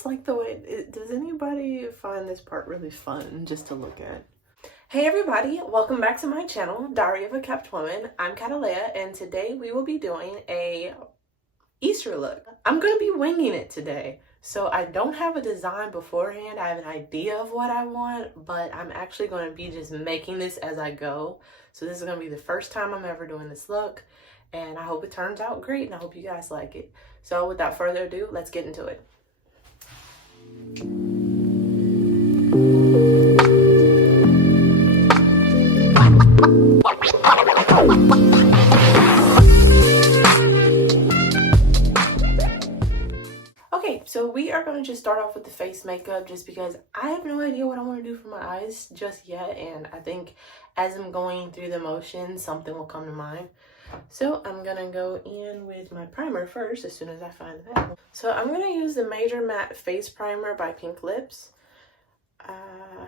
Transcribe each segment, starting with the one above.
just like the way does anybody find this part really fun just to look at? Hey everybody, welcome back to my channel, Diary of a Kept Woman. I'm Catalea, and today we will be doing a Easter look. I'm going to be winging it today. So I don't have a design beforehand. I have an idea of what I want, but I'm actually going to be just making this as I go. So this is going to be the first time I'm ever doing this look, and I hope it turns out great, and I hope you guys like it. So without further ado, let's get into it. Okay, so we are going to just start off with the face makeup just because I have no idea what I want to do for my eyes just yet, and I think as I'm going through the motions, something will come to mind. So I'm gonna go in with my primer first as soon as I find that. So I'm gonna use the Major Matte Face Primer by Pink Lips.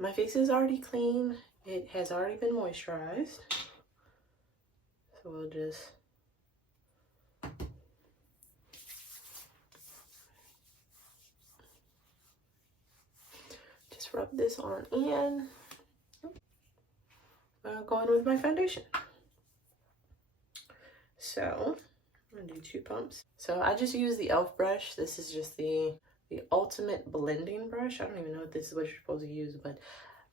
My face is already clean. It has already been moisturized. So we'll just rub this on in. I'm gonna go in with my foundation. So I'm gonna do 2 pumps. So I just use the e.l.f. brush. This is just the ultimate blending brush. I don't even know if this is what you're supposed to use, but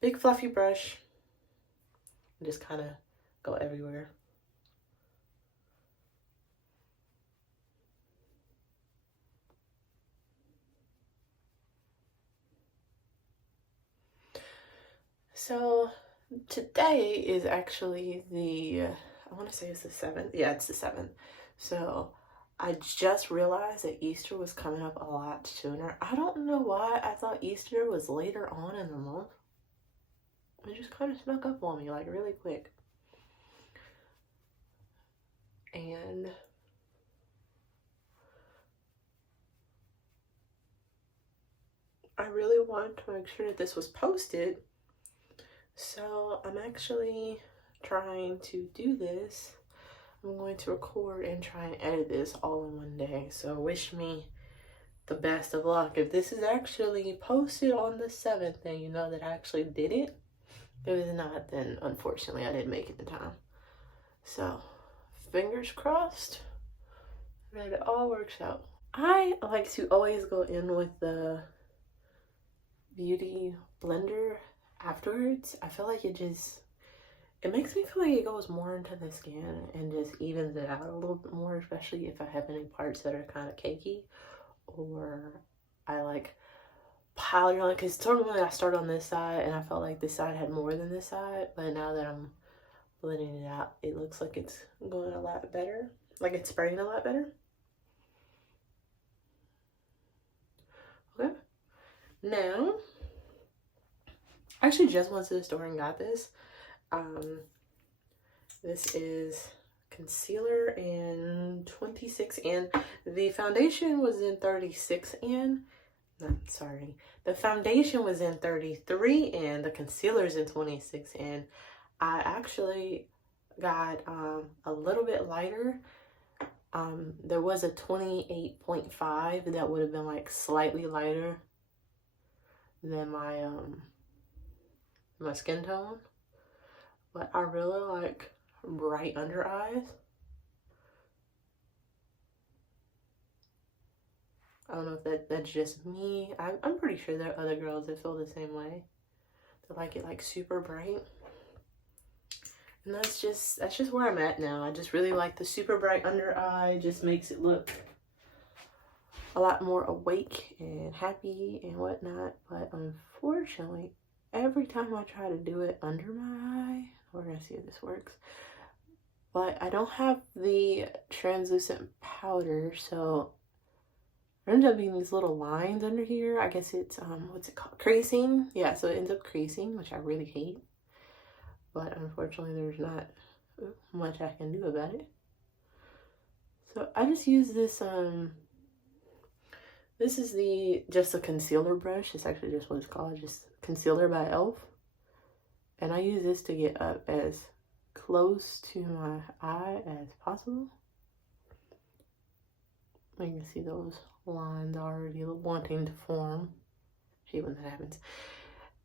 big fluffy brush. Just kind of go everywhere. So today is actually the, I want to say it's the 7th. Yeah, it's the 7th. So I just realized that Easter was coming up a lot sooner. I don't know why I thought Easter was later on in the month. It just kind of snuck up on me like really quick. And I really wanted to make sure that this was posted. So I'm actually trying to do this. I'm going to record and try and edit this all in one day. So wish me the best of luck. If this is actually posted on the 7th, then you know that I actually did it. If it's not, then unfortunately I didn't make it in time. So fingers crossed that it all works out. I like to always go in with the beauty blender afterwards. I feel like it makes me feel like it goes more into the skin and just evens it out a little bit more, especially if I have any parts that are kind of cakey or I like piled on it. Because normally I start on this side and I felt like this side had more than this side, but now that I'm blending it out, it looks like it's going a lot better, like it's spraying a lot better. Okay, now I actually just went to the store and got this. This is concealer in 26N. The foundation was in 36N. No, sorry. The foundation was in 33N. The concealer's in 26N. I actually got a little bit lighter. There was a 28.5 that would have been like slightly lighter than my my skin tone, but I really like bright under eyes. I don't know if that's just me. I'm pretty sure there are other girls that feel the same way. They like it like super bright. And that's just where I'm at now. I just really like the super bright under eye. Just makes it look a lot more awake and happy and whatnot. But unfortunately, every time I try to do it under my eye, we're gonna see if this works. But I don't have the translucent powder, so there ends up being these little lines under here. I guess it's what's it called? Creasing. Yeah, so it ends up creasing, which I really hate. But unfortunately there's not much I can do about it. So I just use this this is just a concealer brush. It's actually just what it's called, just concealer by e.l.f. And I use this to get up as close to my eye as possible. You can see those lines already wanting to form. I hate when that happens.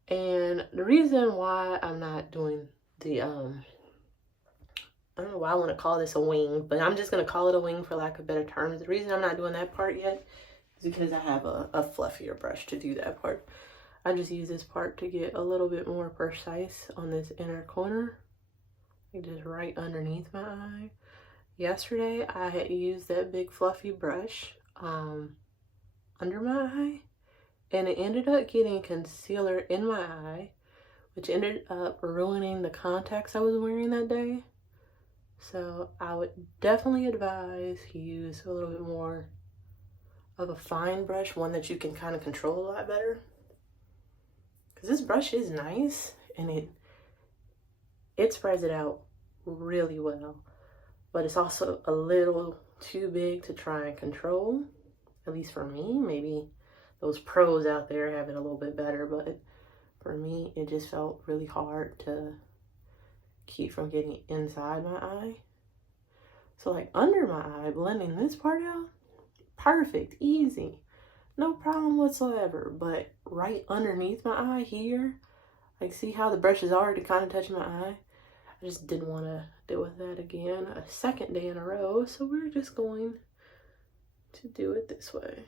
And the reason why I'm not doing the, I don't know why I want to call this a wing, but I'm just going to call it a wing for lack of better terms. The reason I'm not doing that part yet is because I have a fluffier brush to do that part. I just use this part to get a little bit more precise on this inner corner. Like just right underneath my eye. Yesterday, I had used that big fluffy brush under my eye, and it ended up getting concealer in my eye, which ended up ruining the contacts I was wearing that day. So I would definitely advise you use a little bit more of a fine brush, one that you can kind of control a lot better. Because this brush is nice, and it spreads it out really well. But it's also a little too big to try and control, at least for me. Maybe those pros out there have it a little bit better, but for me, it just felt really hard to keep from getting inside my eye. So like under my eye, blending this part out, perfect, easy, no problem whatsoever. But right underneath my eye here, like see how the brush is already kind of touching my eye? I just didn't want to deal with that again a second day in a row, so we're just going to do it this way.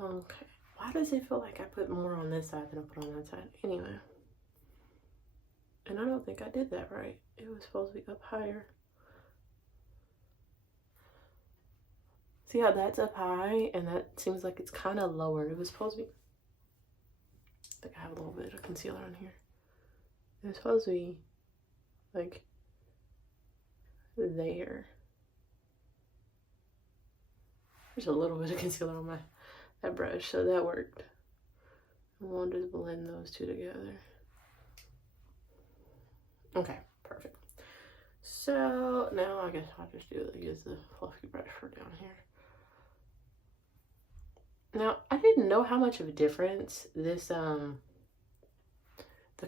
Okay, why does it feel like I put more on this side than I put on that side? Anyway, and I don't think I did that right. It was supposed to be up higher. See how that's up high and that seems like it's kind of lower. It was supposed to be, I think I have a little bit of concealer on here. It's supposed to be like there. There's a little bit of concealer on that brush, so that worked. And we'll just blend those two together. Okay, perfect. So now I guess I'll just use the fluffy brush for down here. Now, I didn't know how much of a difference this, the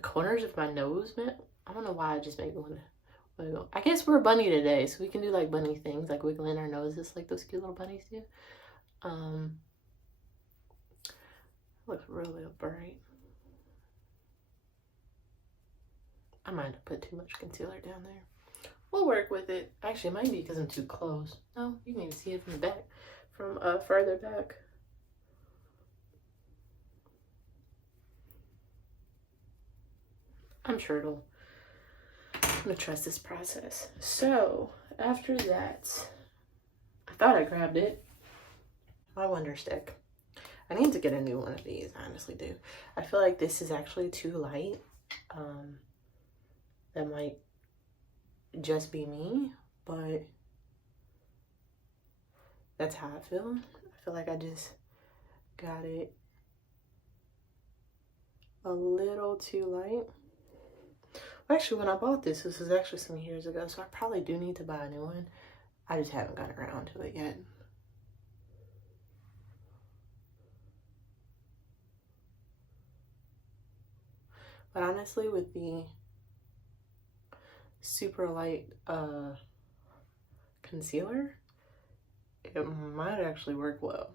corners of my nose meant. I don't know why I just made me want to wiggle. I guess we're a bunny today, so we can do like bunny things, like wiggling our noses like those cute little bunnies do. Looks really bright. I might have put too much concealer down there. We'll work with it. Actually, it might be because I'm too close. No, you can even see it from the back, from further back. I'm sure I'm gonna trust this process. So after that, I thought I grabbed it. My Wonder Stick. I need to get a new one of these, I honestly do. I feel like this is actually too light. That might just be me, but that's how I feel. I feel like I just got it a little too light. Actually, when I bought this was actually some years ago, so I probably do need to buy a new one. I just haven't gotten around to it yet. But honestly, with the super light concealer, it might actually work well.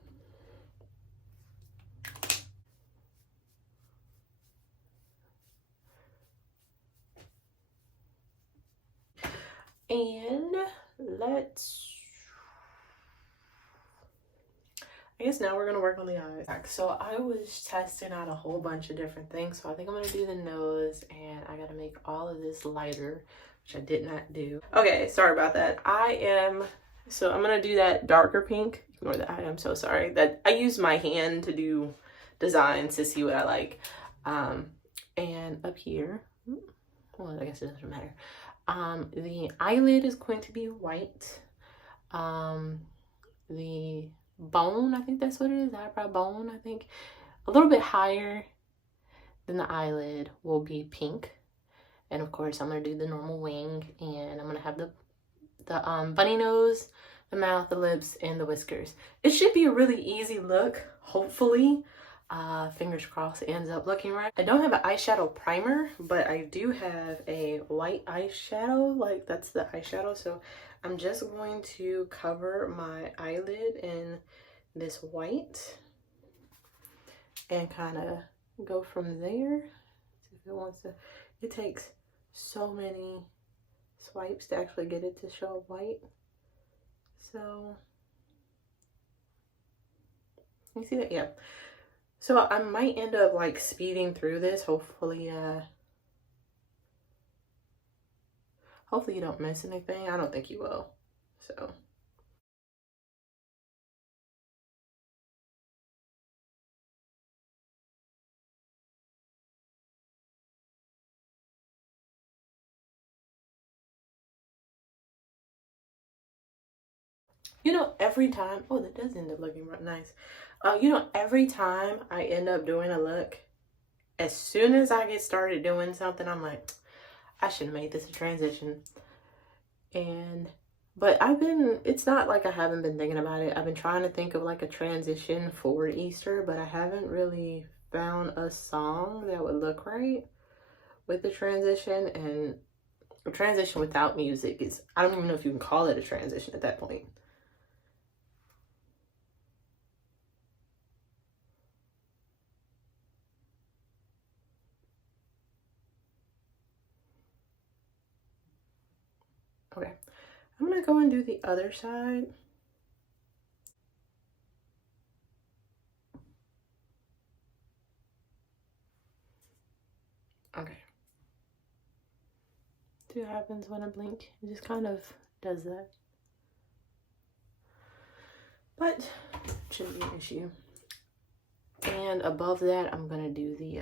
And I guess now we're gonna work on the eyes. So I was testing out a whole bunch of different things. So I think I'm gonna do the nose, and I gotta make all of this lighter, which I did not do. Okay, sorry about that. So I'm gonna do that darker pink. Ignore that, I am so sorry. That I use my hand to do designs to see what I like. And up here, well, I guess it doesn't matter. The eyelid is going to be white. The bone, I think that's what it is, eyebrow bone, I think, a little bit higher than the eyelid will be pink. And of course I'm gonna do the normal wing, and I'm gonna have the bunny nose, the mouth, the lips, and the whiskers. It should be a really easy look, hopefully. Fingers crossed it ends up looking right. I don't have an eyeshadow primer, but I do have a white eyeshadow. Like, that's the eyeshadow. So I'm just going to cover my eyelid in this white and kind of go from there. If it wants to, it takes so many swipes to actually get it to show white. So you see that? Yeah. So I might end up like speeding through this. Hopefully hopefully you don't miss anything. I don't think you will. So you know, every time, oh, that does end up looking nice. You know, every time I end up doing a look, as soon as I get started doing something, I'm like, I should have made this a transition. But it's not like I haven't been thinking about it. I've been trying to think of like a transition for Easter, but I haven't really found a song that would look right with the transition. And a transition without music is, I don't even know if you can call it a transition at that point. Okay, I'm gonna go and do the other side. Okay. See what happens when I blink? It just kind of does that. But shouldn't be an issue. And above that, I'm gonna do the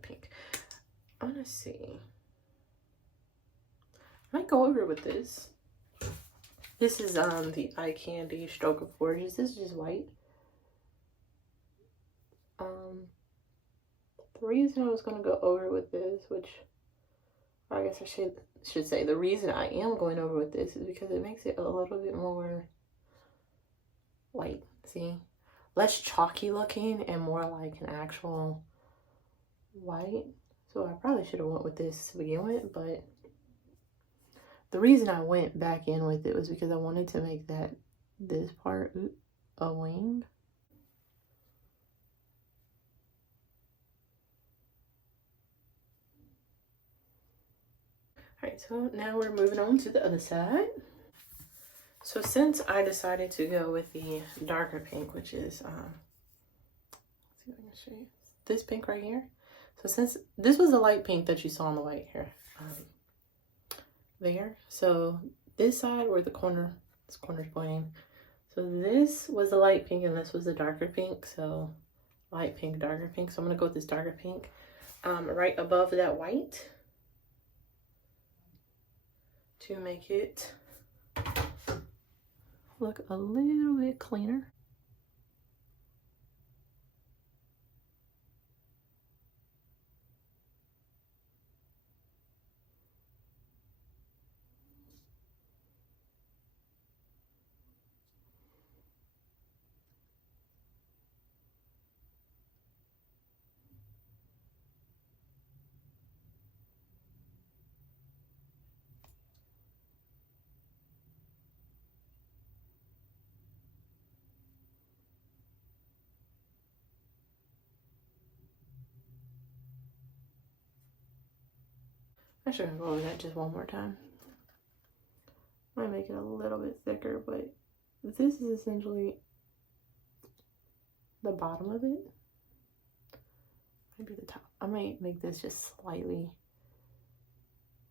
pink. I wanna see. I might go over with this. This is the Eye Candy Stroke of Gorgeous. This is just white. The reason I was gonna go over with this, which I guess I should say the reason I am going over with this is because it makes it a little bit more white. See, less chalky looking and more like an actual white. So I probably should have went with this to begin with, but the reason I went back in with it was because I wanted to make this part a wing. Alright, so now we're moving on to the other side. So since I decided to go with the darker pink, which is, let's see if I can show you, this pink right here. So since this was the light pink that you saw on the white here, there. So this side where this corner's pointing. So this was the light pink and this was the darker pink. So light pink, darker pink. So I'm gonna go with this darker pink, right above that white to make it look a little bit cleaner. I should go over that just one more time. Might make it a little bit thicker, but this is essentially the bottom of it. Maybe the top. I might make this just slightly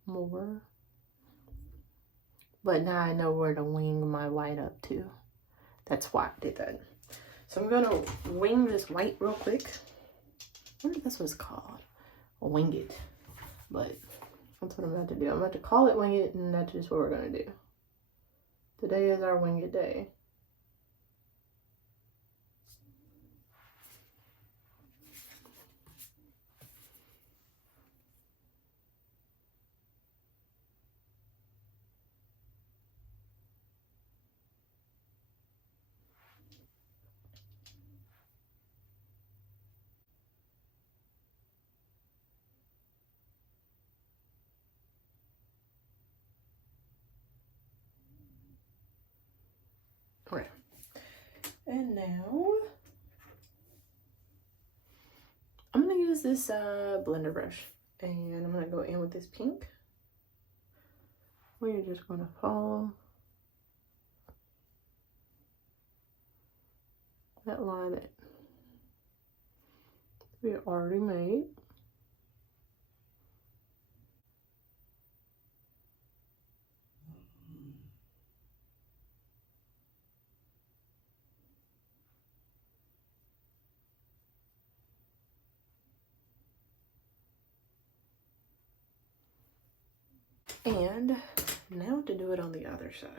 more. But now I know where to wing my white up to. That's why I did that. So I'm gonna wing this white real quick. I wonder if that's what it's called. Wing it. But that's what I'm about to do. I'm about to call it wing it, and that's just what we're gonna do. Today is our wing it day. Okay. And now I'm gonna use this blender brush, and I'm gonna go in with this pink. We're just gonna follow that line that we already made. And now to do it on the other side.